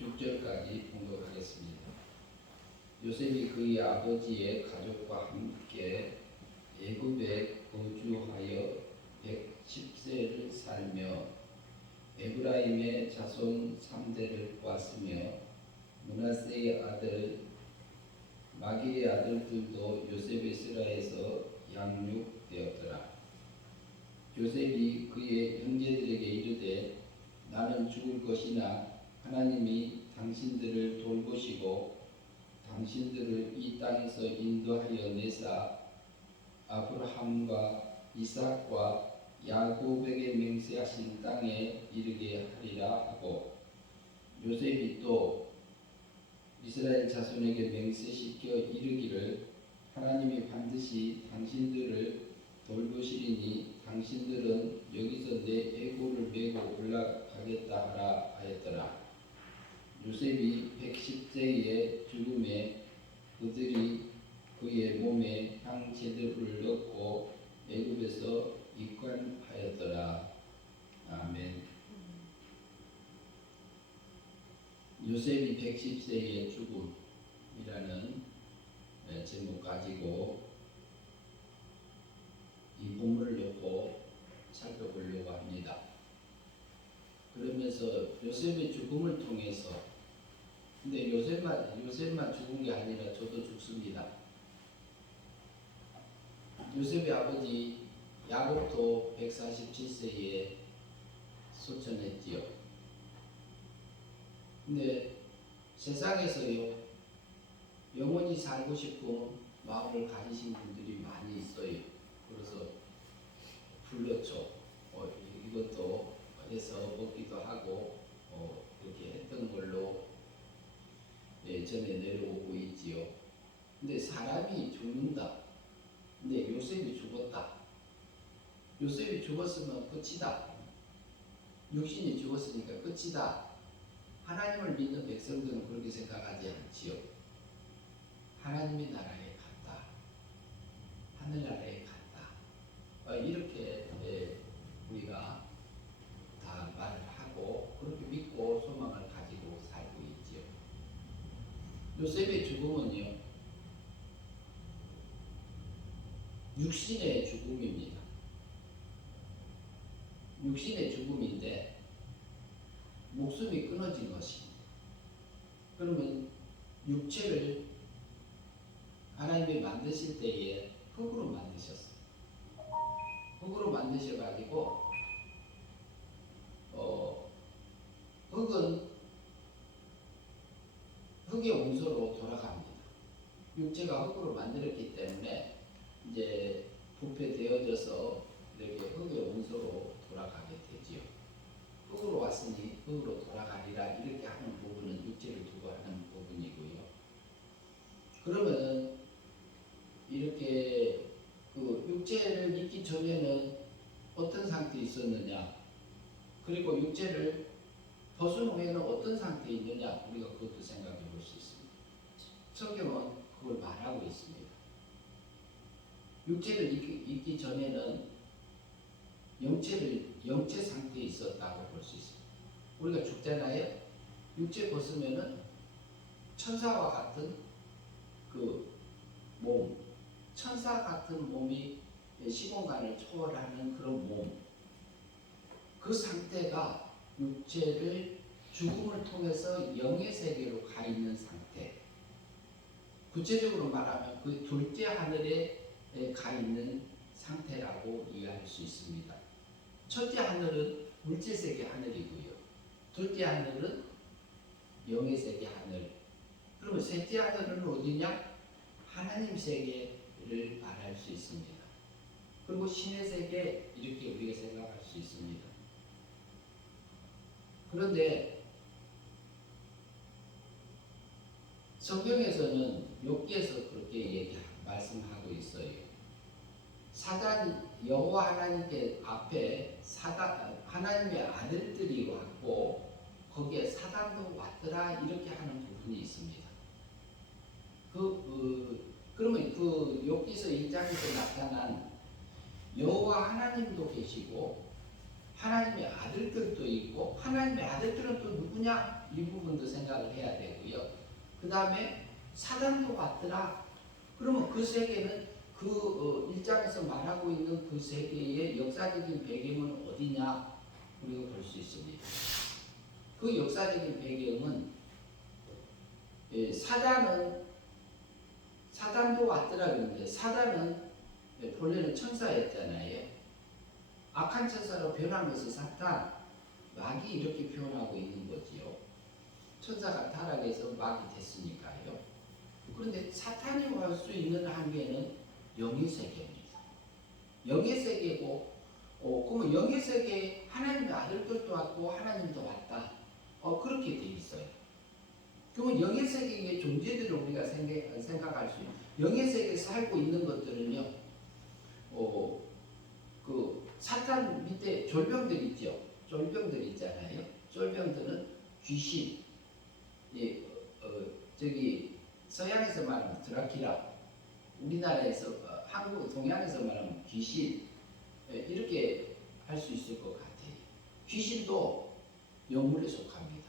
6절까지 봉독하겠습니다. 요셉이 그의 아버지의 가족과 함께 애굽에 거주하여 110세를 살며 에브라임의 자손 3대를 보았으며 므낫세의 아들 마기의 아들들도 요셉의 스라에서 양육되었더라. 요셉이 그의 형제들에게 이르되 나는 죽을 것이나 하나님이 당신들을 돌보시고 당신들을 이 땅에서 인도하여 내사 아브라함과 이삭과 야곱에게 맹세하신 땅에 이르게 하리라 하고, 요셉이 또 이스라엘 자손에게 맹세시켜 이르기를 하나님이 반드시 당신들을 돌보시리니 당신들은 여기서 내 애고를 메고 올라가겠다 하라 하였더라. 요셉이 110세에 죽음에 그들이 그의 몸에 향 제도를 넣고 애굽에서 입관하였더라. 아멘. 요셉이 110세의 죽음이라는 제목 가지고 이 본문을 놓고 살펴보려고 합니다. 그러면서 요셉의 죽음을 통해서, 근데 요셉만 죽은 게 아니라 저도 죽습니다. 요셉의 아버지 야곱도 147세에 소천했지요. 근데 세상에서요, 영원히 살고 싶은 마음을 가지신 분들이 많이 있어요. 그래서 불렀죠. 이것도 해서 먹기도 하고 그렇게 했던 걸로 전에 내려오고 있지요. 근데 사람이 죽는다. 근데 요셉이 죽었다. 요셉이 죽었으면 끝이다. 육신이 죽었으니까 끝이다. 하나님을 믿는 백성들은 그렇게 생각하지 않지요. 하나님의 나라에 갔다. 하늘나라에 갔다. 이렇게 우리가 다 말을 하고 그렇게 믿고 소망을 가지고 살고 있지요. 요셉의 죽음은요, 육신의 죽음입니다. 육신의 죽음인데 목숨이 끊어진 것입니다. 그러면 육체를 하나님이 만드실 때에 흙으로 만드셨어요. 흙으로 만드셔가지고 흙은 흙의 원소로 돌아갑니다. 육체가 흙으로 만들었기 때문에 이제 부패되어져서 이렇게 흙의 원소로 돌아가게 되지요. 흙으로 왔으니 흙으로 돌아가리라, 이렇게 하는 부분은 육체를 두고 하는 부분이고요. 그러면 이렇게 그 육체를 입기 전에는 어떤 상태에 있었느냐, 그리고 육체를 벗은 후에는 어떤 상태에 있느냐, 우리가 그것도 생각해 볼 수 있습니다. 성경은 그걸 말하고 있습니다. 육체를 입기 전에는 영체 상태에 있었다고 볼 수 있습니다. 우리가 죽잖아요. 육체 벗으면은 천사와 같은 그 몸, 천사 같은 몸이 시공간을 초월하는 그런 몸, 그 상태가 육체를 죽음을 통해서 영의 세계로 가 있는 상태. 구체적으로 말하면 그 둘째 하늘에 가 있는 상태라고 이해할 수 있습니다. 첫째 하늘은 물질 세계 하늘이고요. 둘째 하늘은 영의 세계 하늘. 그러면 셋째 하늘은 어디냐? 하나님 세계를 말할 수 있습니다. 그리고 신의 세계, 이렇게 우리가 생각할 수 있습니다. 그런데 성경에서는 욥기에서 그렇게 말씀하고 있어요. 사단, 여호와 하나님께 앞에 하나님의 아들들이 왔고 거기에 사단도 왔더라, 이렇게 하는 부분이 있습니다. 그러면 그 욥기서 1장에서 나타난 여호와 하나님도 계시고 하나님의 아들들도 있고 하나님의 아들들은 또 누구냐? 이 부분도 생각을 해야 되고요. 그 다음에 사단도 왔더라. 그러면 그 세계는 그 1장에서 말하고 있는 그 세계의 역사적인 배경은 어디냐? 우리가 볼 수 있습니다. 그 역사적인 배경은 사단도 왔더라 그러는데 사단은 본래는 천사였잖아요. 악한 천사로 변한 것이 사탄, 마귀 이렇게 표현하고 있는 거지요. 천사가 타락해서 마귀 됐으니까요. 그런데 사탄이 올 수 있는 한계는 영의 세계입니다. 영의 세계고, 그러면 영의 세계에 하나님의 아들들도 왔고 하나님도 왔다. 그렇게 돼 있어요. 그러면 영의 세계의 존재들을 우리가 생각할 수 있는 영의 세계에 살고 있는 것들은요, 그 사탄 밑에 졸병들 있죠. 졸병들 있잖아요. 졸병들은 귀신, 저기 서양에서 말하면 드라큘라, 우리나라에서 한국 동양에서 말하면 귀신, 이렇게 할 수 있을 것 같아요. 귀신도 영물에 속합니다.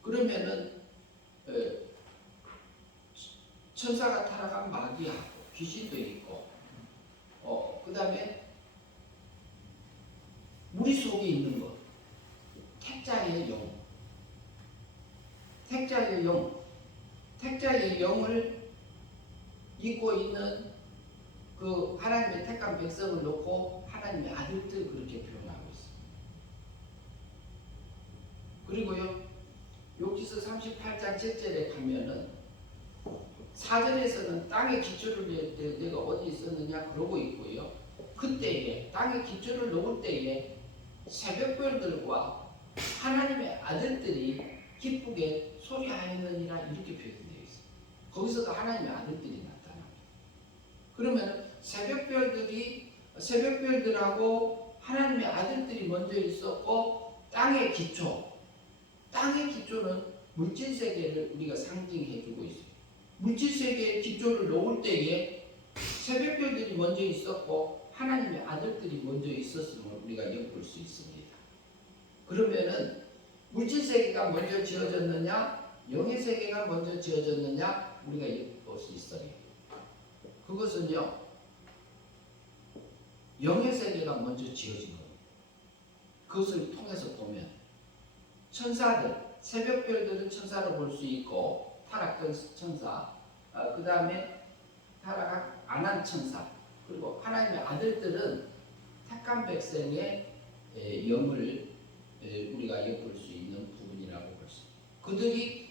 그러면은 천사가 타락한 마귀하고 귀신도 있고, 그 다음에 우리 속에 있는 것, 택자의 영, 택자의 영을 입고 있는 그 하나님의 택한 백성을 놓고 하나님의 아들들 그렇게 표현하고 있습니다. 그리고요, 욥기서 38장 7절에 가면은 4절에서는 땅의 기초를 내가 어디 있었느냐 그러고 있고요. 그때에 땅의 기초를 놓을 때에 새벽별들과 하나님의 아들들이 기쁘게 소리하였느니라 이렇게 표현되어 있습니다. 거기서도 하나님의 아들들이 나타납니다. 그러면 새벽별들하고 하나님의 아들들이 먼저 있었고 땅의 기초는 물질 세계를 우리가 상징해 주고 있습니다. 물질 세계의 기초를 놓을 때에 새벽별들이 먼저 있었고 하나님의 아들들이 먼저 있었음을 우리가 엿볼 수 있습니다. 그러면은 물질 세계가 먼저 지어졌느냐, 영의 세계가 먼저 지어졌느냐 우리가 엿볼 수 있어요. 그것은요, 영의 세계가 먼저 지어진 겁니다. 그것을 통해서 보면 천사들, 새벽별들은 천사로 볼 수 있고 타락한 천사, 그 다음에 타락 안 한 천사, 그리고 하나님의 아들들은 택한 백성의 영을 우리가 엿볼 수 있는 부분이라고 볼 수 있습니다. 그들이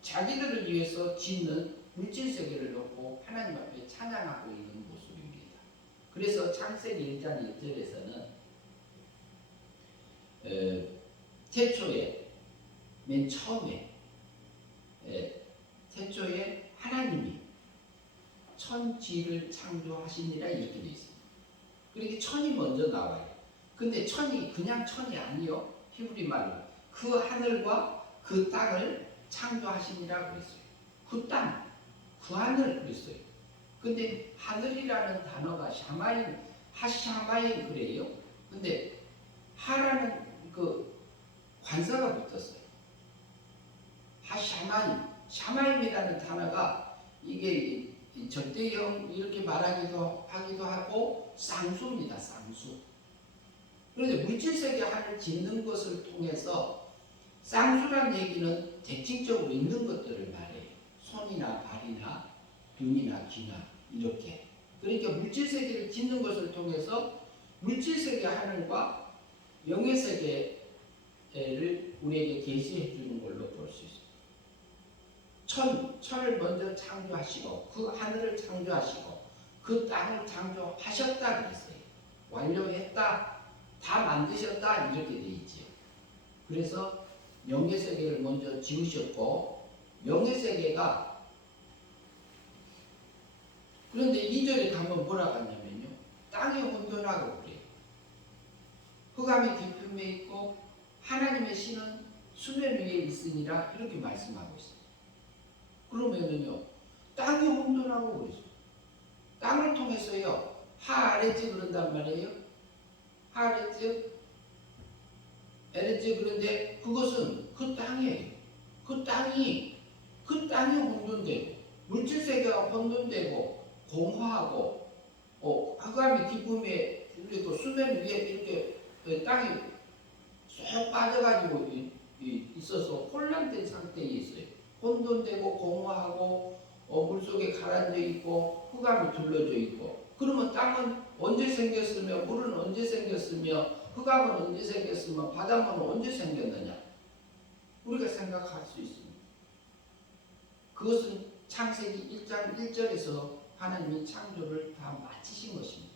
자기들을 위해서 짓는 물질 세계를 놓고 하나님 앞에 찬양하고 있는 모습입니다. 그래서 창세기 1장 1절에서는 태초에 맨 처음에 태초에 하나님이 천지를 창조하시니라 이렇게 되어 있습니다. 그러니까 천이 먼저 나와요. 근데 천이 그냥 천이 아니요. 히브리 말로 그 하늘과 그 땅을 창조하시니라 그랬어요. 그 땅, 그 하늘 그랬어요. 근데 하늘이라는 단어가 하샤마인 그래요. 근데 하라는 그 관사가 붙었어요. 샤마임이라는 단어가 이게 절대형 이렇게 말하기도 하기도 하고 쌍수입니다. 쌍수. 그런데 물질세계 하늘 짓는 것을 통해서 쌍수란 얘기는 대칭적으로 있는 것들을 말해요. 손이나 발이나 눈이나 귀나 이렇게. 그러니까 물질세계를 짓는 것을 통해서 물질세계 하늘과 영의 세계를 우리에게 계시해 주는 걸로 볼 수 있습니다. 천을 먼저 창조하시고 그 하늘을 창조하시고 그 땅을 창조하셨다 그랬어요. 완료했다, 다 만드셨다 이렇게 돼 있지요. 그래서 영의 세계를 먼저 지으셨고 영의 세계가 그런데 2절에 가면 뭐라고 하냐면요. 땅이 혼돈하고 그래요. 흑암이 깊음에 있고 하나님의 신은 수면 위에 있으니라 이렇게 말씀하고 있어요. 그러면은요, 땅이 혼돈하고 그러죠. 땅을 통해서요, 하아래지 그런단 말이에요. 하레츠, 에레츠. 그런데 그것은 그 땅이에요. 그 땅이 혼돈되고 물질 세계가 혼돈되고 공허하고 흑암이 기쁨에 그리고 수면 위에 이렇게 땅이 쏙 빠져가지고 있어서 혼란된 상태에 있어요. 혼돈되고 공허하고 물속에 가라앉아 있고 흑암이 둘러져 있고. 그러면 땅은 언제 생겼으며 물은 언제 생겼으며 흑암은 언제 생겼으며 바닷물은 언제 생겼느냐? 우리가 생각할 수 있습니다. 그것은 창세기 1장 1절에서 하나님이 창조를 다 마치신 것입니다.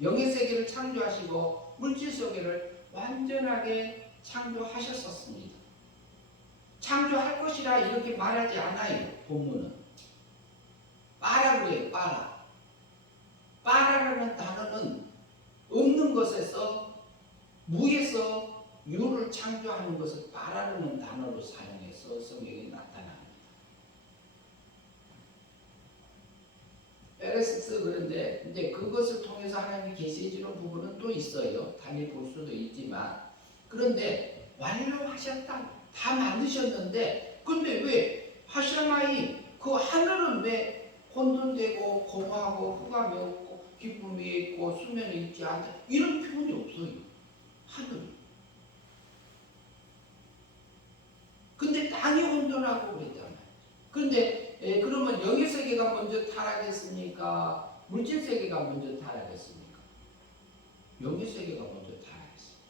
영의 세계를 창조하시고 물질 세계를 완전하게 창조하셨었습니다. 창조할 것이라 이렇게 말하지 않아요. 본문은 빠라고 해요. 빠라. 빠라라는 단어는 없는 것에서 무에서 유를 창조하는 것을 빠라라는 단어로 사용해서 성경에 나타납니다. 에레스. 그런데 이제 그것을 통해서 하나님이 계시해주는 부분은 또 있어요. 달리 볼 수도 있지만, 그런데 완료하셨다. 다 만드셨는데, 근데 왜 하샤마이 그 하늘은 왜 혼돈되고 공허하고 흑암이 없고 기쁨이 있고 수면이 있지 않다, 이런 표현이 없어요. 하늘. 근데 땅이 혼돈하고 그랬잖아요. 그런데 그러면 영의 세계가 먼저 타락했습니까? 물질 세계가 먼저 타락했습니까? 영의 세계가 먼저 타락했어요.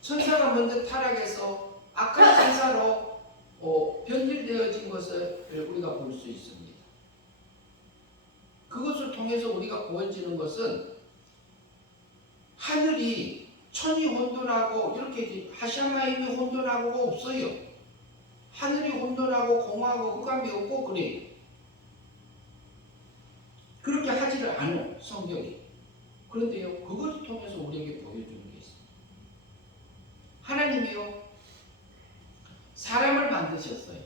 천사가 먼저 타락해서 악한 천사로 변질되어진 것을 우리가 볼 수 있습니다. 그것을 통해서 우리가 보여지는 것은 하늘이 천이 혼돈하고 이렇게 하샤마임이 혼돈하고가 없어요. 하늘이 혼돈하고 공허하고 흑암이 없고 그래요. 그렇게 하지를 않아 성경이. 그런데요, 그것을 통해서 우리에게 보여주는 게 있습니다. 하나님이요, 사람을 만드셨어요.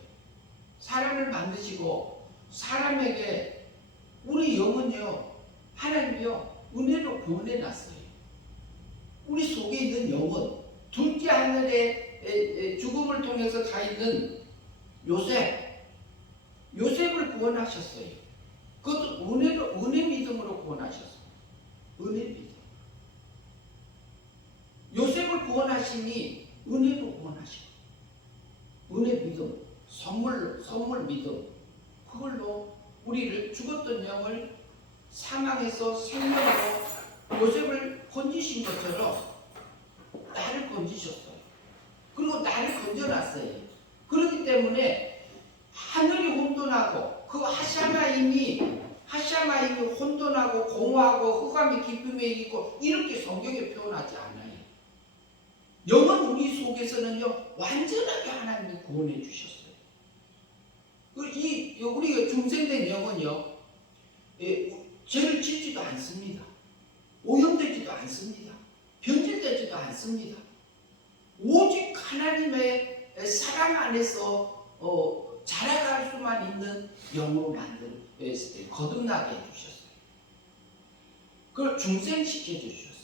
사람을 만드시고 사람에게 우리 영은요, 하나님이요 은혜로 구원해놨어요. 우리 속에 있는 영은 둘째 하늘에 죽음을 통해서 가 있는 요셉을 구원하셨어요. 그것도 은혜 믿음으로 구원하셨어요. 은혜 믿음. 요셉을 구원하시니 은혜로 구원하시고, 은혜 믿음, 선물 믿음, 그걸로 우리를 죽었던 영을 사망에서 생명으로 요셉을 건지신 것처럼 나를 건지셨어요. 그리고 나를 건져놨어요. 그렇기 때문에 하늘이 혼돈하고 그 하샤마임이 혼돈하고 공허하고 흑암이 기쁨에 있고 이렇게 성경에 표현하지 않아요. 영은 우리 속에서는요 완전하게 하나님이 구원해 주셨어요. 우리가 중생된 영은요 죄를 짓지도 않습니다. 오염되지도 않습니다. 변질되지도 않습니다. 오직 하나님의 사랑 안에서 자라갈 수만 있는 영으로 거듭나게 해주셨어요. 그걸 중생시켜 주셨어요.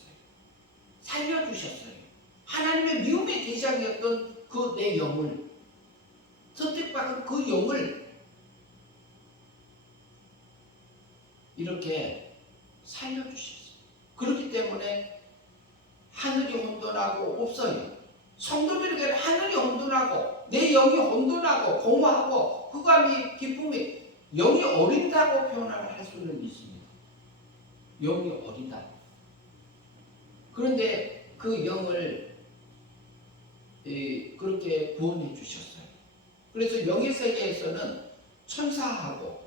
살려주셨어요. 하나님의 미움의 대상이었던 그 내 영을, 선택받은 그 영을 이렇게 살려주셨어요. 그렇기 때문에 하늘이 혼돈하고 없어요. 성도들에게는 하늘이 혼돈하고 내 영이 혼돈하고 공허하고 흑암이 기쁨이 영이 어린다고 표현을 할 수는 있습니다. 영이 어리다. 그런데 그 영을 그렇게 구원해 주셨어요. 그래서 영의 세계에서는 천사요,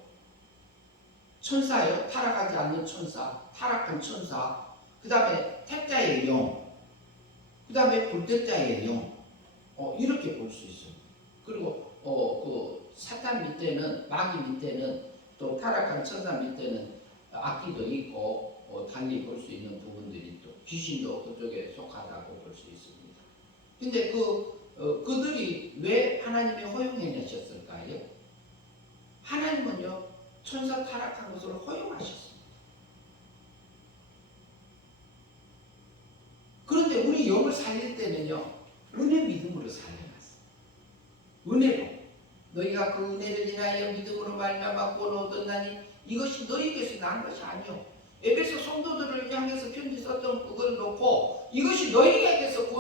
타락하지 않는 천사, 타락한 천사, 그 다음에 택자의 영, 그 다음에 불택자의 영, 이렇게 볼 수 있습니다. 그리고 그 사탄 밑에는, 마귀 밑에는, 또 타락한 천사 밑에는 악기도 있고 달리 볼 수 있는 부분들이 또 귀신도 그쪽에 속하다고 볼 수 있습니다. 근데 그들이 왜 하나님이 허용해 내셨을까요? 하나님은요 천사 타락한 것을 허용하셨습니다. 영을 살릴 때는요, 은혜 믿음으로 살려놨어. 은혜로. 너희가 그 은혜를 인하여 믿음으로 말미암아 구원을 얻었나니 이것이 너희에게서 난 것이 아니요. 에베소 성도들을 향해서 편지 썼던 그걸 놓고 이것이 너희에게서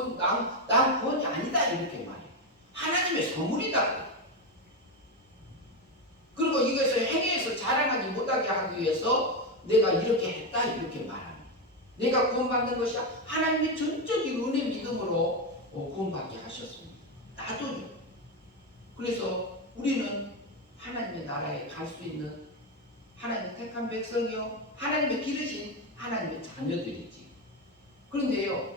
난 구원이 아니다 이렇게 말해요. 하나님의 선물이다. 그리고 이것을 행위에서 자랑하지 못하게 하기 위해서 내가 이렇게 했다 이렇게 말합니다. 내가 구원받는 것이 하나님의 전적인 은혜 믿음으로 구원받게 하셨습니다. 나도요. 그래서 우리는 하나님의 나라에 갈 수 있는 하나님의 택한 백성이요, 하나님의 기르신 하나님의 자녀들이지. 그런데요,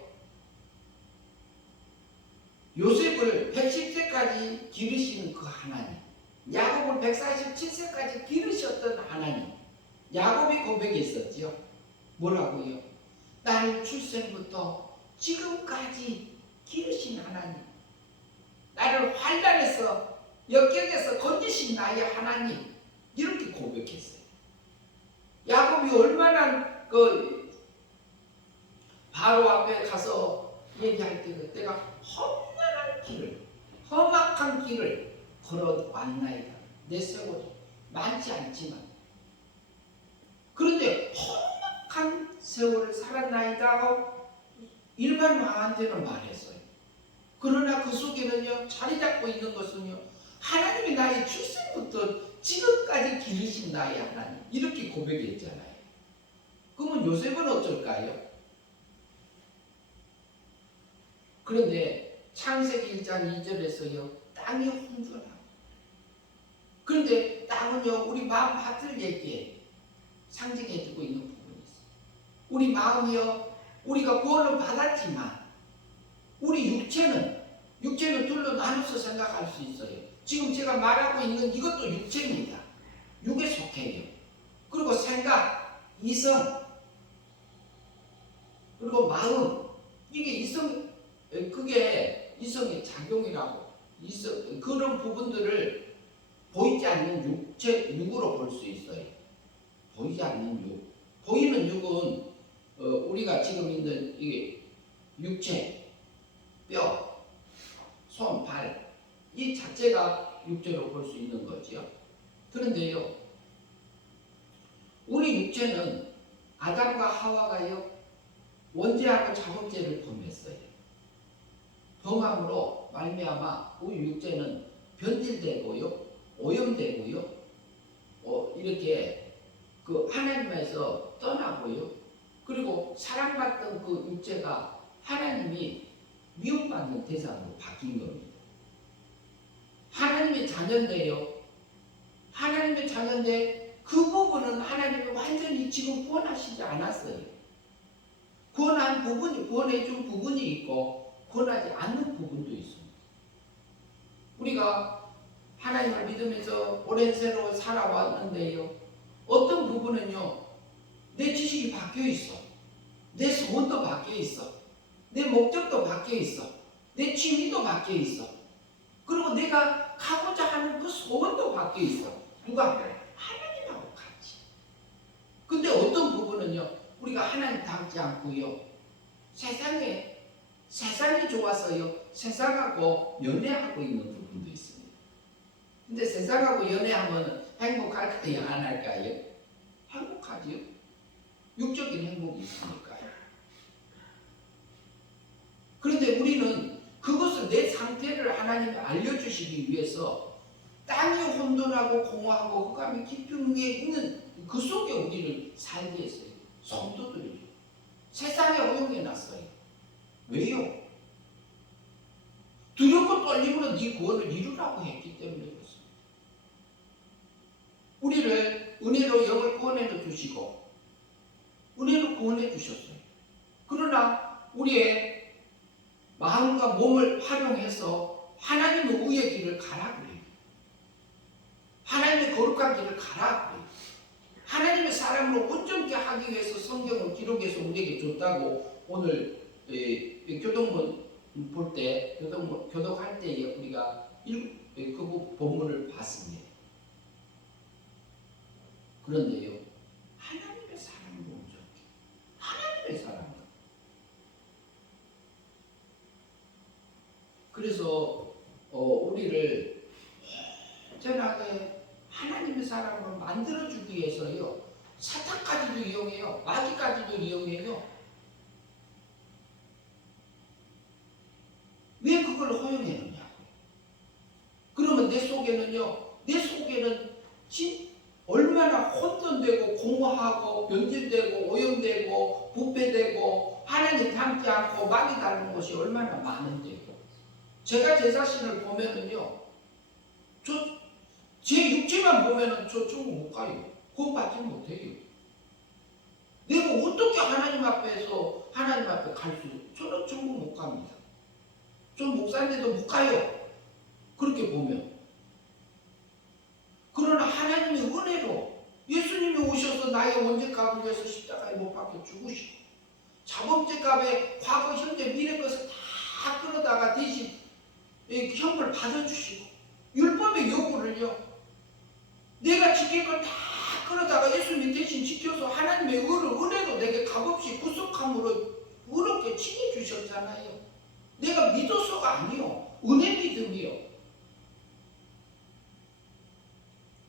요셉을 110세까지 기르시는 그 하나님, 야곱을 147세까지 기르셨던 하나님, 야곱이 고백했었지요. 뭐라고요? 나를 출생부터 지금까지 기르신 하나님, 나를 환난에서 역경에서 건지신 나의 하나님, 이렇게 고백했어요. 야곱이 얼마나 그 바로 앞에 가서 얘기할 때 그때가 험난한 길을, 험악한 길을 걸어왔나이다. 내 세월이 많지 않지만, 그런데 험악한 세월을 살았나이다 일반 왕한테는 말했어요. 그러나 그 속에는요, 자리 잡고 있는 것은요, 하나님이 나의 출생부터 지금까지 기르신 나의 하나님, 이렇게 고백했잖아요. 그러면 요셉은 어떨까요? 그런데 창세기 1장 2절에서요, 땅이 혼돈하고, 그런데 땅은요, 우리 마음 밭을 얘기해 상징해주고 있는 부분이 있어요. 우리 마음이요, 우리가 구원을 받았지만 우리 육체는 둘로 나눠서 생각할 수 있어요. 지금 제가 말하고 있는 이것도 육체입니다. 육에 속해요. 그리고 생각, 이성, 그리고 마음, 이게 그게 이성의 작용이라고. 그런 부분들을 보이지 않는 육으로 볼 수 있어요. 보이지 않는 육. 보이는 육은 우리가 지금 있는 이게 육체, 뼈, 손, 발, 이 자체가 육체로 볼 수 있는 거지요. 그런데요, 우리 육체는 아담과 하와가요, 원죄하고 자범죄를 범했어요. 범함으로 말미암아 우리 육체는 변질되고요, 오염되고요, 이렇게 그 하나님에서 떠나고요, 그리고 사랑받던 그 육체가 하나님이 미움받는 대상으로 바뀐 겁니다. 하나님의 자녀인데요, 하나님의 자녀인데 그 부분은 하나님이 완전히 지금 구원하시지 않았어요. 구원해준 부분이 있고 구원하지 않는 부분도 있습니다. 우리가 하나님을 믿으면서 오랜 세월 살아왔는데요, 어떤 부분은요, 내 지식이 바뀌어 있어, 내 소원도 바뀌어 있어, 내 목적도 바뀌어 있어, 내 취미도 바뀌어 있어, 그리고 내가 가고자 하는 그 소원도 바뀌어 있어. 누가? 하나님하고 같이. 근데 어떤 부분은요, 우리가 하나님 닮지 않고요, 세상이 좋아서요, 세상하고 연애하고 있는 부분도 있습니다. 근데 세상하고 연애하면 행복할까요? 안 할까요? 행복하지요. 육적인 행복이 있으니까요. 그런데 우리는 그것을, 내 상태를 하나님이 알려주시기 위해서 땅이 혼돈하고 공허하고 흑암이 깊은 위에 있는 그 속에 우리를 살게 했어요. 성도들이 세상에 허용해놨어요. 왜요? 두렵고 떨림으로 네 구원을 이루라고 했기 때문에 그렇습니다. 우리를 은혜로 영을 구원해 주시고 은혜로 구원해 주셨어요. 그러나 우리의 마음과 몸을 활용해서 하나님의 의의 길을 가라 그래요. 하나님의 거룩한 길을 가라 그래요. 하나님의 사람으로 온전케 하기 위해서 성경을 기록해서 우리에게 줬다고 오늘 교독문 볼 때, 교독할 때 우리가 그 본문을 봤습니다. 그런데요, 하나님의 사람으로 온전케, 하나님의 사람으로, 그래서 우리를 온전하게 하나님의 사람을 만들어주기 위해서요. 사탄까지도 이용해요. 마귀까지도 이용해요. 왜 그걸 허용했느냐고. 그러면 내 속에는 얼마나 혼돈되고 공허하고 변질되고 오염되고 부패되고 하나님 닮지 않고 마귀 닮은 것이 얼마나 많은데요. 제가 제 자신을 보면은요, 제 육체만 보면은 저 천국 못 가요. 구원받지 못해요. 내가 어떻게 하나님 앞에 갈 수 있어요? 저는 천국 못 갑니다. 좀 목사인데도 못 가요. 그렇게 보면. 그러나 하나님의 은혜로 예수님이 오셔서 나의 원죄값을 위해서 십자가에 못 박혀 죽으시고 자범죄값에 과거, 현재, 미래 것을 다 끌어다가 대신 형벌 받아주시고 율법의 요구를요 내가 지킬 걸 다 끌어다가 예수님이 대신 지켜서 하나님의 은혜로 내게 값없이 구속함으로 의롭게 칭해주셨잖아요. 내가 믿어서가 아니요. 은혜 믿음이요.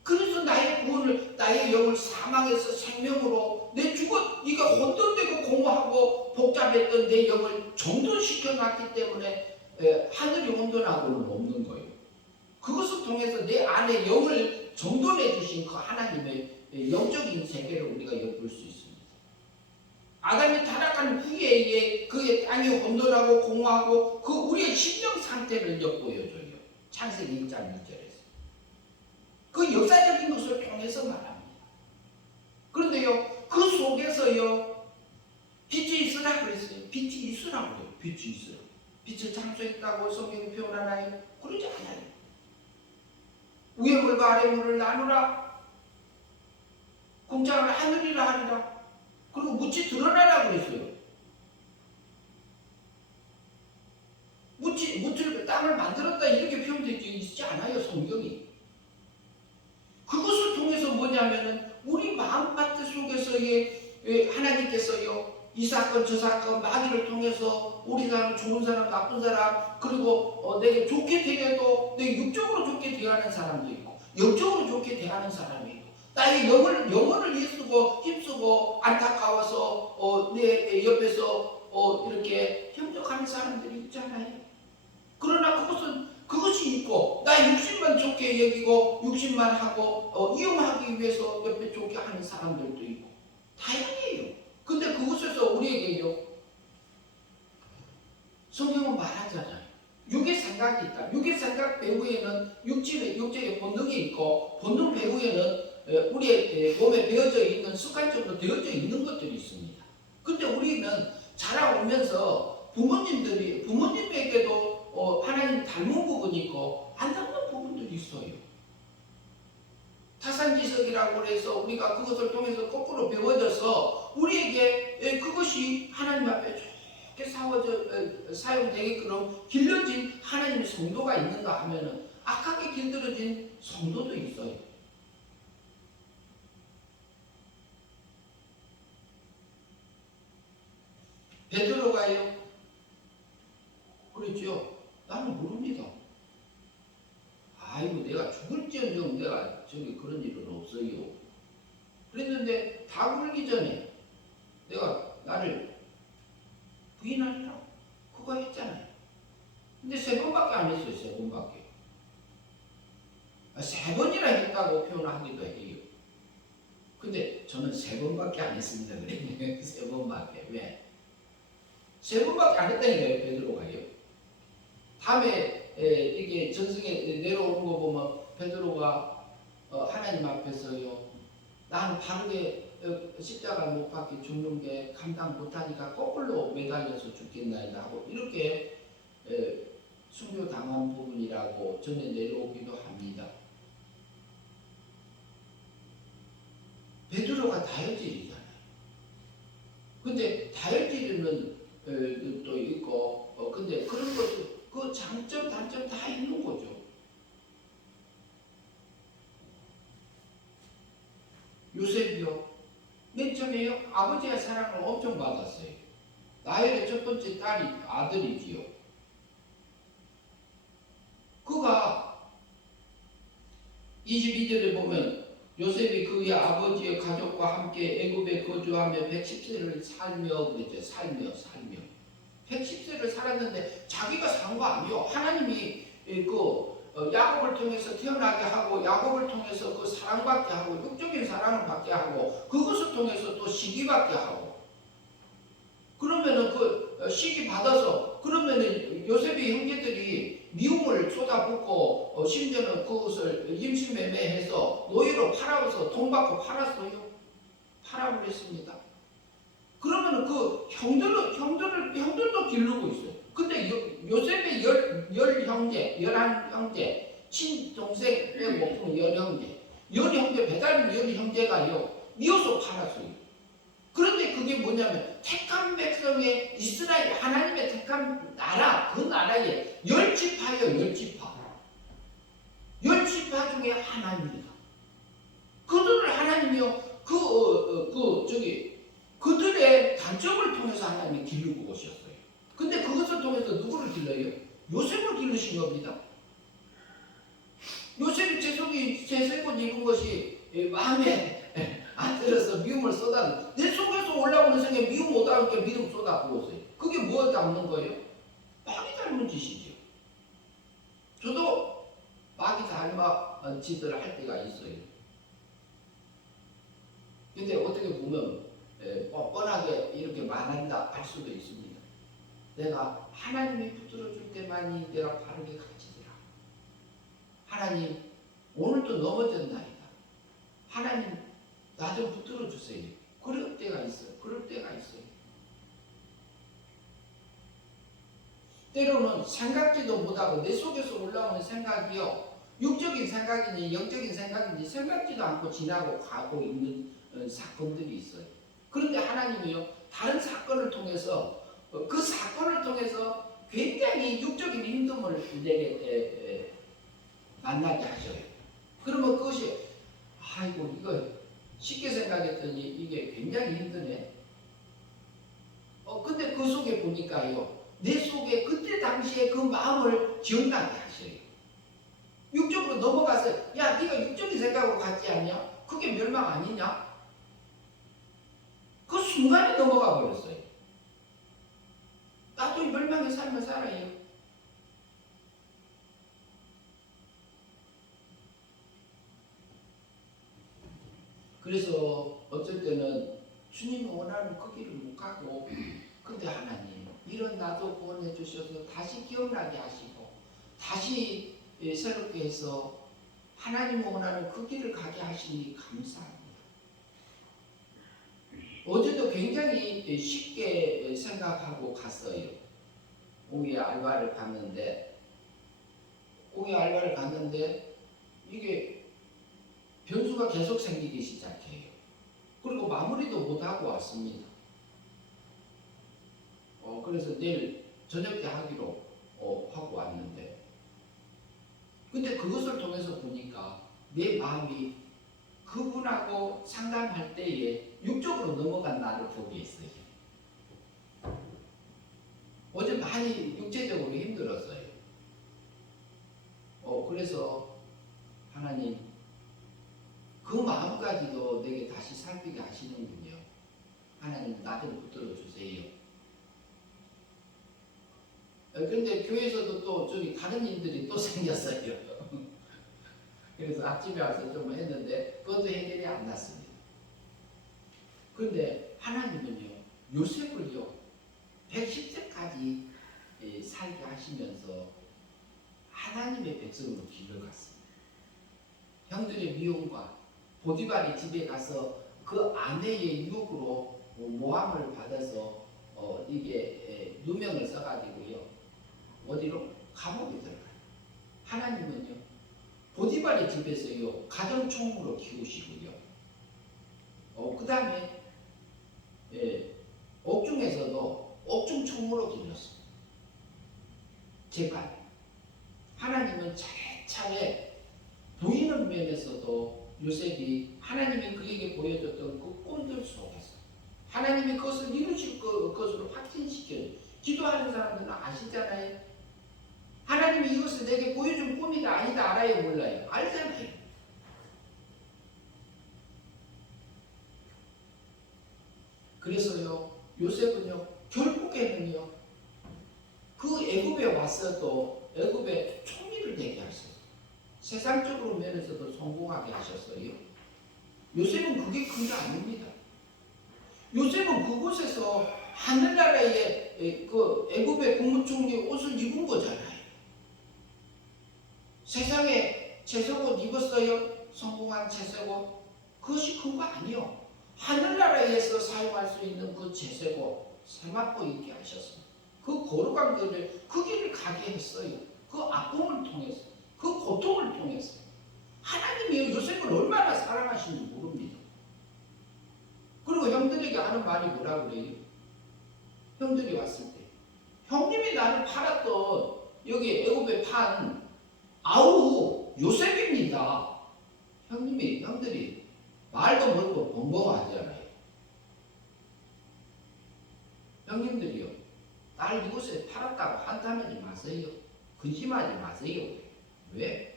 그래서 나의 구원을, 나의 영을 사망에서 생명으로 네가 혼돈되고 공허하고 복잡했던 내 영을 정돈시켜놨기 때문에 하늘이 혼돈하고는 없는 거예요. 그것을 통해서 내 안에 영을 정돈해 주신 그 하나님의 영적인 세계를 우리가 엿볼 수 있습니다. 아담이 타락한 후에 그의 땅이 혼돈하고 공허하고 그 우리의 심령 상태를 엿보여줘요. 창세기 1장 1절에서. 그 역사적인 것을 통해서 말합니다. 그런데요, 그 속에서요, 빛이 있으라 그랬어요. 빛이 있으라고 해요. 빛이 있으라. 빛을 창조했다고 성경이 표현하나요? 그러지 않아요. 위의 물과 아래 물을 나누라. 공장을 하늘이라 하리라. 그리고 묻이 드러나라 그랬어요. 묻을 땅을 만들었다 이렇게 표현되지 있지 않아요, 성경이. 그것을 통해서 뭐냐면은 우리 마음밭 속에서의 하나님께서요 이 사건 저 사건 마귀를 통해서 우리 사람 좋은 사람 나쁜 사람 그리고 내게 좋게 대해도 내 육적으로 좋게 대하는 사람도 있고 영적으로 좋게 대하는 사람이 있고 나의 영혼을 힘쓰고 안타까워서 내 옆에서 이렇게 협력하는 사람들이 있잖아요. 그러나 그것이 있고 나 육신만 좋게 여기고 육신만 하고 이용하기 위해서 옆에 좋게 하는 사람들도 있고 다양해요. 근데 그것에서 우리에게요 성경은 말하잖아요. 육의 생각이 있다. 육의 생각 배후에는 육체의 본능이 있고 본능 배후에는 우리의 몸에 배어져 있는 습관적으로 되어져 있는 것들이 있습니다. 근데 우리는 자라오면서 부모님에게도 하나님 닮은 부분이 있고 안 닮은 부분들이 있어요. 타산지석이라고 해서 우리가 그것을 통해서 거꾸로 배워져서 우리에게 그것이 하나님 앞에 좋게 사용되게끔 길러진 하나님의 성도가 있는가 하면은 악하게 길들여진 성도도 있어요. 베드로가요 그랬죠. 나는 모릅니다. 아이고 내가 죽을지언정 내가 그런 일은 없어요. 그랬는데 다 굴기 전에 내가 나를 부인하리라 그거 했잖아요. 근데 3번밖에 안 했어요. 3번밖에. 3번이나 했다고 표현하기도 해요. 근데 저는 3번밖에 안 했습니다. 그랬네요. 3번밖에. 왜? 3번밖에 안 했다는 거예요. 베드로가요. 다음에 이게 전승에 내려오는 거 보면 베드로가 하나님 앞에서요 나는 바르게 십자가를 못 박혀 죽는 게 감당 못하니까 거꾸로 매달려서 죽겠나이다 하고 이렇게 순교당한 부분이라고 전에 내려오기도 합니다. 베드로가 다혈질이잖아요. 근데 다혈질은 또 있고 근데 그런 것도 그 장점 단점 다 있는 거죠. 요셉이요 맨 처음에요 아버지의 사랑을 엄청 받았어요. 나엘의 첫 번째 딸이 아들이지요. 요셉이 그의 아버지의 가족과 함께 애굽에 거주하며 110세를 살며 그랬죠. 살며 110세를 살았는데 자기가 산 거 아니요. 하나님이 야곱을 통해서 태어나게 하고 야곱을 통해서 그 사랑받게 하고 육적인 사랑을 받게 하고 그것을 통해서 또 시기받게 하고 그러면은 그 시기 받아서 그러면은 요셉의 형제들이 미움을 쏟아붓고 심지어는 그것을 임신매매해서 노예로 팔아서 돈 받고 팔았어요. 팔아버렸습니다. 그러면은 그 형들도 기르고 있어요. 근데 요셉의 열 형제, 11형제, 친동생 빼고 열 형제, 배달인 열 형제가요, 미워서 팔았어요. 그런데 그게 뭐냐면, 택한 백성의 이스라엘, 하나님의 택한 나라, 그 나라의 10지파예요, 10지파. 10지파 중에 하나입니다. 그들을 하나님이요, 그들의 단점을 통해서 하나님이 기르고 오셨어요. 근데 그것을 통해서 누구를 길러요? 요셉을 기르신 겁니다. 요셉이 제 속옷 입은 것이 마음에 안 들어서 미움을 쏟아, 내 속에서 올라오는 생에 미움 못 하니까 미움 쏟아 부었어요. 그게 뭘 닮는 거예요? 마귀 닮은 짓이죠. 저도 마귀 닮아 짓을 할 때가 있어요. 근데 어떻게 보면 뻔뻔하게 이렇게 말한다 할 수도 있습니다. 내가 하나님이 붙들어줄 때만이 내가 바르게 가르치더라. 하나님 오늘도 넘어졌나이다. 하나님 나 좀 붙들어주세요. 그럴 때가 있어요. 때로는 생각지도 못하고 내 속에서 올라오는 생각이요, 육적인 생각인지 영적인 생각인지 생각지도 않고 지나고 가고 있는 사건들이 있어요. 그런데 하나님이요, 다른 사건을 통해서 그 사건을 통해서 굉장히 육적인 힘듦을 내게 만나게 하셔요. 그러면 그것이 아이고 이거 쉽게 생각했더니 이게 굉장히 힘드네. 근데 그 속에 보니까요, 내 속에 그때 당시에 그 마음을 기억나게 하셔요. 육적으로 넘어가서 야 네가 육적인 생각으로 갔지 않냐? 그게 멸망 아니냐? 그 순간에 넘어가 버렸어요. 나도 이 멸망의 삶을 살아요. 그래서 어쩔 때는 주님이 원하는 그 길을 못 가고, 근데 하나님 이런 나도 구원해 주셔서 다시 기억나게 하시고 다시 새롭게 해서 하나님 원하는 그 길을 가게 하시니 감사합니다. 어제도 굉장히 쉽게 생각하고 갔어요. 공예 알바를 갔는데 이게 변수가 계속 생기기 시작해요. 그리고 마무리도 못하고 왔습니다. 그래서 내일 저녁 때 하기로 하고 왔는데, 근데 그것을 통해서 보니까 내 마음이 그분하고 상담할 때에 육적으로 넘어간 나를 보게 했어요. 어제 많이 육체적으로 힘들었어요. 그래서 하나님 그 마음까지도 내게 다시 살피게 하시는군요. 하나님 나 좀 붙들어 주세요. 그런데 교회에서도 또 저기 다른 일들이 또 생겼어요. 그래서 아침에 와서 좀 했는데 그것도 해결이 안 났습니다. 그런데 하나님은요, 요셉을요 110세까지 살게 하시면서 하나님의 백성으로 길러갔습니다. 형들의 미움과 보디발의 집에 가서 그 아내의 유혹으로 모함을 받아서 이게 누명을 써가지고요, 어디로? 감옥에 들어가요. 하나님은요 보디발의 집에서요 가정총무로 키우시고요, 그 다음에 옥중에서도 옥중총무로 길렀습니다. 제발 하나님은 차례차례 보이는 면에서도 요셉이 하나님이 그에게 보여줬던 그 꿈들 속에서 하나님이 그것을 이루실 것으로 확신시켜요. 기도하는 사람들은 아시잖아요. 하나님이 이것을 내게 보여준 꿈이다 아니다 알아요 몰라요? 알잖아요. 요셉은요 결국에는요 그 애굽에 와서도 애굽의 총리를 되게 하셨어요. 세상적으로 면에서도 성공하게 하셨어요. 요셉은 그게 큰 게 아닙니다. 요셉은 그곳에서 하늘나라의 그 애굽의 국무총리 옷을 입은 거잖아요. 세상에 채색옷 입었어요. 성공한 채색옷. 그것이 큰 거 아니요. 하늘나라에서 사용할 수 있는 그 채색옷 세마포 입게 하셨어요. 그 거룩한 그 길을 가게 했어요. 그 아픔을 통해서, 그 고통을 통해서 하나님이 요셉을 얼마나 사랑하시는지 모릅니다. 그리고 형들에게 하는 말이 뭐라 그래요? 형들이 왔을 때 형님이 나를 팔았던 여기 애굽에 판 아우 요셉입니다. 형들이 말도 모르고 벙벙하잖아요. 형님들이요 날 이곳에 팔았다고 한탄하지 마세요. 근심하지 마세요. 왜?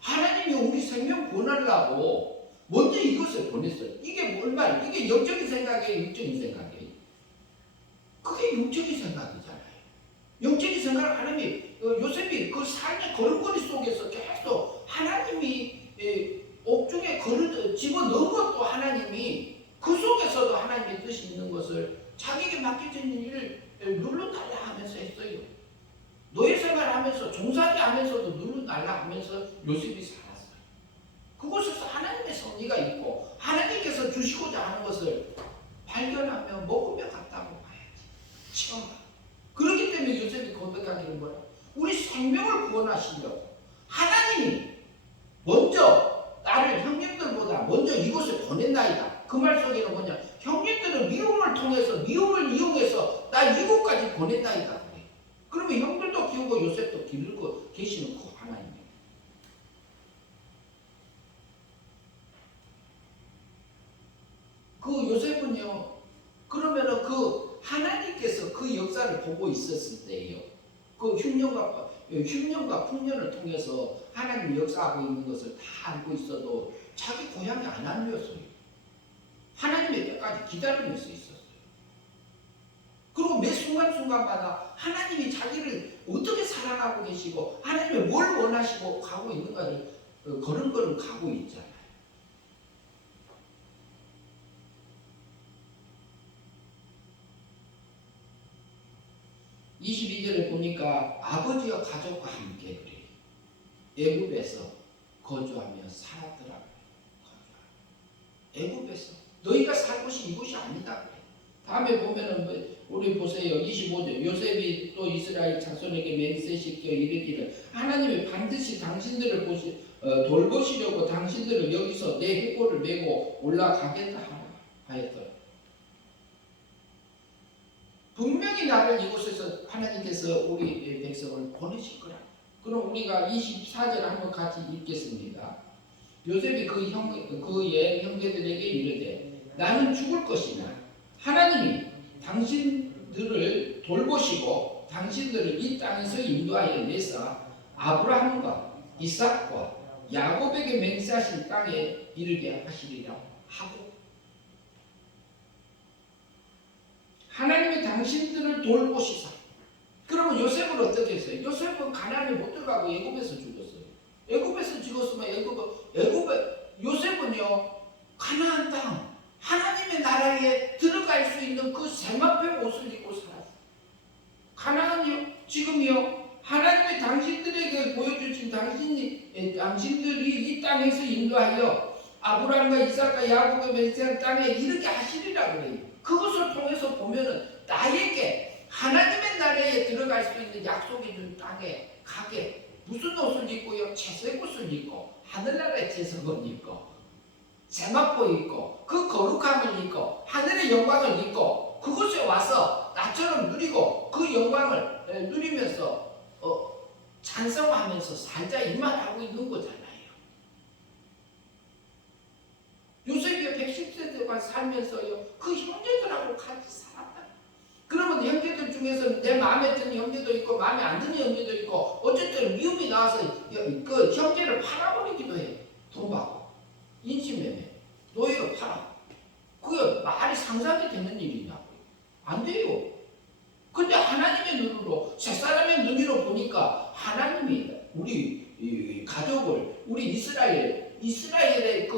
하나님이 우리 생명 구원하려고 먼저 이것을 보냈어요. 이게 뭘 말이에요? 이게 영적인 생각이에요? 육적인 생각이에요? 그게 영적인 생각이잖아요. 영적인 생각을 하나님이 요셉이 그 삶의 걸음걸이 속에서 계속 하나님이 옥중에 집어넣은 것도 하나님이 그 속에서도 하나님의 뜻이 있는 것을 자기에게 맡겨진 일을 눌러달라 하면서 했어요. 노예 생활하면서 종살이 하면서도 눌러달라 하면서 요셉이 살았어요. 그곳에서 하나님의 섭리가 있고 하나님께서 주시고자 하는 것을 발견하며 먹으며 갔다고 봐야지. 처음 봐. 그렇기 때문에 요셉이 고백하기는 뭐라? 우리 생명을 구원하시려고 하나님이 먼저 나를 형님들보다 먼저 이곳에 보낸다이다. 그 말 속에는 뭐냐? 형님들은 미움을 통해서 미움을 이용해서 나 이곳까지 보낸다이다. 그러면 형들도 키우고 요셉도 기르고 계시는 그 하나님이에요. 그 요셉은요. 그러면은 그 하나님께서 그 역사를 보고 있었을 때예요. 그 흉년과 풍년을 통해서 하나님이 역사하고 있는 것을 다 알고 있어도 자기 고향에 안 알렸어요. 하나님의 때까지 기다리면서 있었어요. 그리고 매 순간순간마다 하나님이 자기를 어떻게 사랑하고 계시고 하나님이 뭘 원하시고 가고 있는가를 걸음걸음 가고 있잖아요. (22절에) 보니까 아버지와 가족과 함께 그래요. 애굽에서 거주하며 살았더라고요. 애굽에서 너희가 살 곳이 이곳이 아니다 그래. 다음에 보면은 우리 보세요. 25절 요셉이 또 이스라엘 자손에게 맹세시켜 이르기를 하나님이 반드시 당신들을 돌보시려고 당신들을 여기서 내 해골을 메고 올라가겠다 하였더라. 분명히 나를 이곳에서 하나님께서 우리 백성을 보내실 거라. 그럼 우리가 24절 한번 같이 읽겠습니다. 요셉이 그 형제들에게 이르되 나는 죽을 것이나 하나님이 당신들을 돌보시고 당신들을 이 땅에서 인도하여 내사 아브라함과 이삭과 야곱에게 맹세하신 땅에 이르게 하시리라 하고, 하나님이 당신들을 돌보시사. 그러면 요셉은 어떻게 했어요? 요셉은 가나안에 못 들어가고 애굽에서 죽었어요. 애굽에서 죽었으면 요셉은요 가나안 땅 하나님의 나라에 들어갈 수 있는 그 세마포 옷을 입고 살았어요. 가나안이요 지금이요 하나님이 당신들에게 보여주신 당신들이 이 땅에서 인도하여 아브라함과 이삭과 야곱의 맹세한 땅에 이렇게 하시리라 그래요. 그것을 통해서 보면은 나에게 하나님의 나라에 들어갈 수 있는 약속이 준 땅에 가게 무슨 옷을 입고요? 채색 옷을 입고 하늘나라의 채색을 입고 세마포 입고 그 거룩함을 입고 하늘의 영광을 입고 그곳에 와서 나처럼 누리고 그 영광을 누리면서 찬성하면서 살자 이 말하고 있는 거잖아요. 요셉이 110세 동안 살면서요 그 형제들하고 같이 살았다. 그러면 형제들 중에서는 내 마음에 드는 형제도 있고 마음에 안 드는 형제도 있고 어쨌든 미움이 나와서 그 형제를 팔아버리기도 해. 돈 받고 인신매매 노예로 팔아. 그게 말이 상상이 되는 일이냐고요. 안 돼요. 근데 하나님의 눈으로, 새사람의 눈으로 보니까 하나님이 우리 이 가족을, 우리 이스라엘의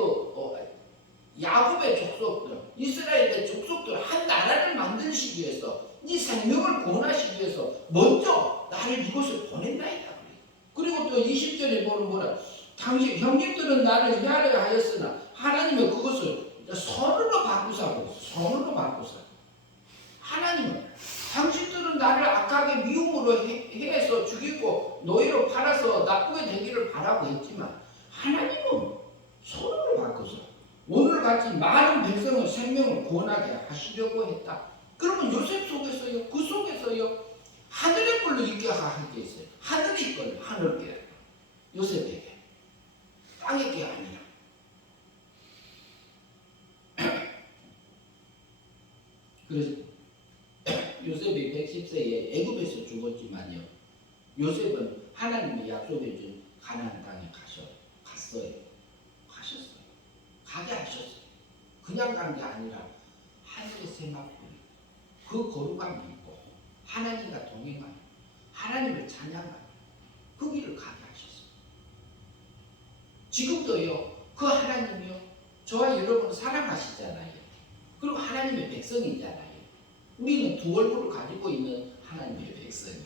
야곱의 족속들, 이스라엘의 족속들 한 나라를 만드시기 위해서, 이 생명을 구원하시기 위해서 먼저 나를 이곳에 보낸다이다. 그리고 또 20절에 보는 거는 당신 형님들은 나를 미하려 하였으나 하나님은 그것을 선으로 바꾸사고, 선으로 바꾸사. 하나님은 당신들은 나를 악하게 미움으로 해서 죽이고 노예로 팔아서 나쁘게 되기를 바라고 했지만 하나님은 선으로 바꿔서 오늘같이 많은 백성의 생명을 구원하게 하시려고 했다. 그러면 요셉 속에서요, 그 속에서요, 하늘의 꼴로 있게 하게 있어요. 하늘의 꼴, 하늘께, 요셉에게, 땅의 게 아니라. 그래서 요셉이 110세에 애굽에서 죽었지만요, 요셉은 하나님이 약속해 준 가나안 땅에 갔어요. 가게 하셨어요. 그냥 간 게 아니라 하늘의 세마포리, 그 거룩함이 있고 하나님과 동행하는, 하나님을 찬양하는 그 길을 가게 하셨어요. 지금도요, 그 하나님이요, 저와 여러분을 사랑하시잖아요. 그리고 하나님의 백성이잖아요. 우리는 두 얼굴을 가지고 있는 하나님의 백성이에요.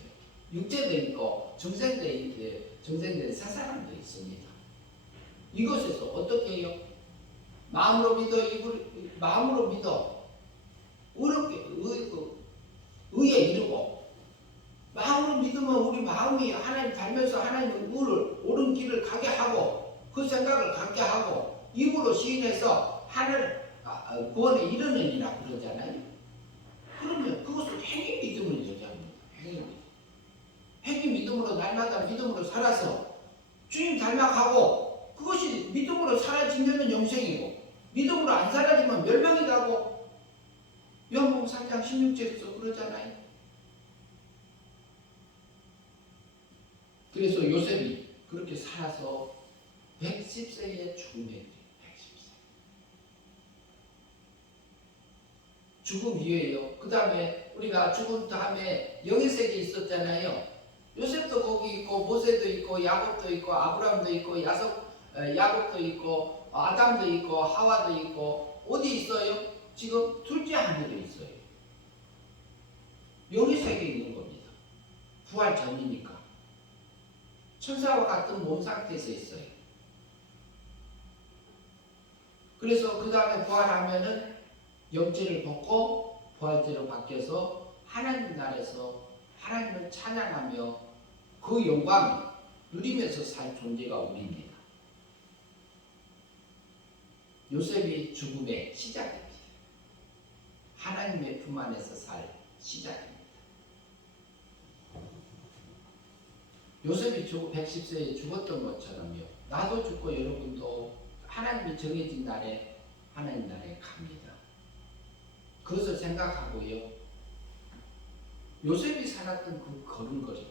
육체도 있고 정생된 사사람도 있습니다. 이것에서 어떻게 해요? 마음으로 믿어 어렵게 의에 이르고, 마음으로 믿으면 우리 마음이 하나님 닮면서 하나님의 옳은 길을 가게 하고 그 생각을 갖게 하고, 입으로 시인해서 하늘 구원에 이르느니라 그러잖아요. 그러면 그것을 행위 믿음을 얘기합니다. 행위 믿음으로 날마다 믿음으로 살아서 주님 닮아가고, 그것이 믿음으로 사라지면 영생이고 믿음으로 안 사라지면 멸망이라고 요한복음 3장 16절에서 그러잖아요. 그래서 요셉이 그렇게 살아서 110세에 죽음에 이르, 110세. 죽음 이후에요. 그 다음에 우리가 죽은 다음에 영의 세계에 있었잖아요. 요셉도 거기 있고, 모세도 있고, 야곱도 있고, 아브라함도 있고, 야곱도 있고, 아담도 있고, 하와도 있고, 어디 있어요? 지금 둘째 하늘에 있어요. 영의 세계에 있는 겁니다. 부활 전이니까. 천사와 같은 몸 상태에서 있어요. 그래서 그 다음에 부활하면은 영체를 벗고 부활체로 바뀌어서 하나님 나라에서 하나님을 찬양하며 그 영광을 누리면서 살 존재가 우리입니다. 요셉이 죽음의 시작입니다. 하나님의 품 안에서 살 시작입니다. 요셉이 110세에 죽었던 것처럼요, 나도 죽고 여러분도 하나님이 정해진 날에 하나님 나라에 갑니다. 그것을 생각하고요, 요셉이 살았던 그 걸음걸이,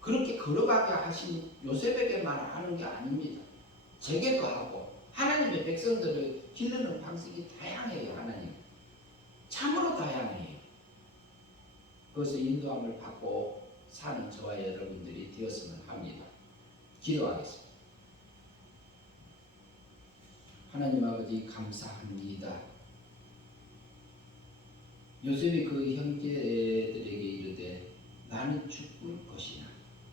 그렇게 걸어가게 하신 요셉에게만 하는 게 아닙니다. 제게도 하고 하나님의 백성들을 기르는 방식이 다양해요. 하나님 참으로 다양해요. 그것을 인도함을 받고 사는 저와 여러분들이 되었으면 합니다. 기도하겠습니다. 하나님 아버지, 감사합니다. 요셉이 그 형제들에게 이르되 나는 죽을 것이나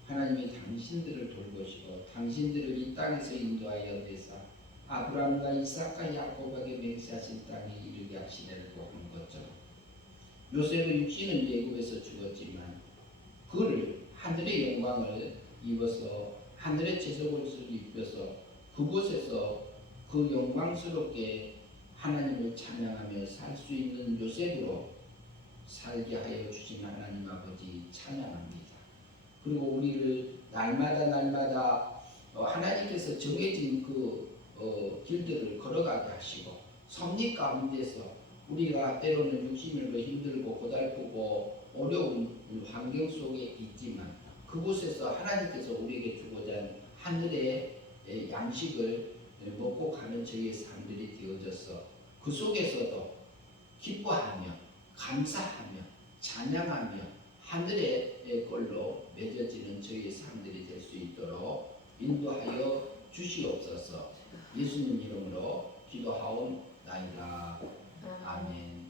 하나님이 당신들을 돌보시고 당신들을 이 땅에서 인도하여 내사 아브라함과 이삭과 야곱에게 맹세하신 땅에 이르게 하시려고 한 것처럼, 요셉의 육신은 애굽에서 죽었지만 그를 하늘의 영광을 입어서 하늘의 채석옷을 입혀서 그곳에서 그 영광스럽게 하나님을 찬양하며 살 수 있는 요셉으로 살게 하여 주신 하나님 아버지 찬양합니다. 그리고 우리를 날마다 하나님께서 정해진 그 길들을 걸어가게 하시고, 섭리 가운데서 우리가 때로는 육신으로 힘들고 고달프고 어려운 환경 속에 있지만 그곳에서 하나님께서 우리에게 주고자 하는 하늘의 양식을 먹고 가는 저희의 삶들이 되어져서 그 속에서도 기뻐하며 감사하며 찬양하며 하늘의 꼴로 맺어지는 저희 삶들이 될 수 있도록 인도하여 주시옵소서. 예수님 이름으로 기도하옵나이다. 아멘.